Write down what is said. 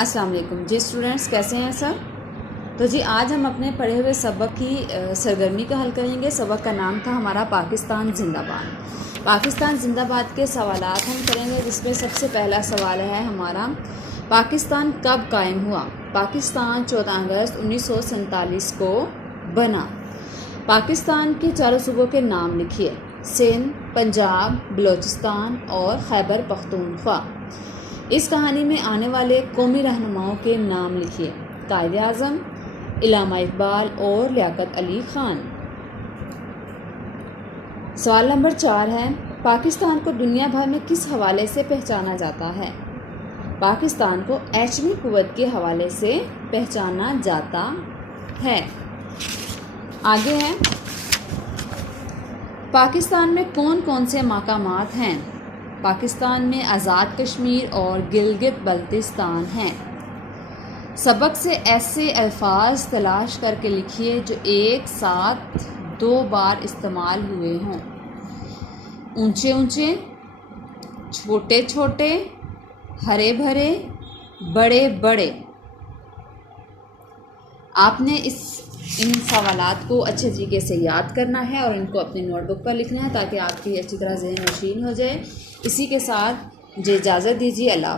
अस्सलाम वालेकुम जी स्टूडेंट्स, कैसे हैं सब। तो जी आज हम अपने पढ़े हुए सबक की सरगर्मी का हल करेंगे। सबक का नाम था हमारा पाकिस्तान जिंदाबाद। पाकिस्तान जिंदाबाद के सवालात हम करेंगे, जिसमें सबसे पहला सवाल है हमारा, पाकिस्तान कब कायम हुआ। पाकिस्तान 14 अगस्त 1947 को बना। पाकिस्तान के चारों सूबों के नाम लिखिए। सिंध, पंजाब, बलूचिस्तान और खैबर पख्तूनख्वा। इस कहानी में आने वाले कौमी रहनुमाओं के नाम लिखिए। कायदे आज़म, इलामा इकबाल और लियाकत अली खान। सवाल नंबर 4 है, पाकिस्तान को दुनिया भर में किस हवाले से पहचाना जाता है। पाकिस्तान को एटमी कुव्वत के हवाले से पहचाना जाता है। आगे है, पाकिस्तान में कौन कौन से मकामात हैं। पाकिस्तान में आज़ाद कश्मीर और गिलगित बल्तिस्तान हैं। सबक से ऐसे अल्फाज तलाश करके लिखिए जो एक साथ 2 बार इस्तेमाल हुए हों। ऊंचे ऊंचे, छोटे छोटे, हरे भरे, बड़े बड़े। आपने इन सवालात को अच्छे तरीके से याद करना है और इनको अपनी नोटबुक पर लिखना है, ताकि आपकी अच्छी तरह ज़हन नशीन हो जाए। इसी के साथ मुझे इजाज़त दीजिए। अल्लाह।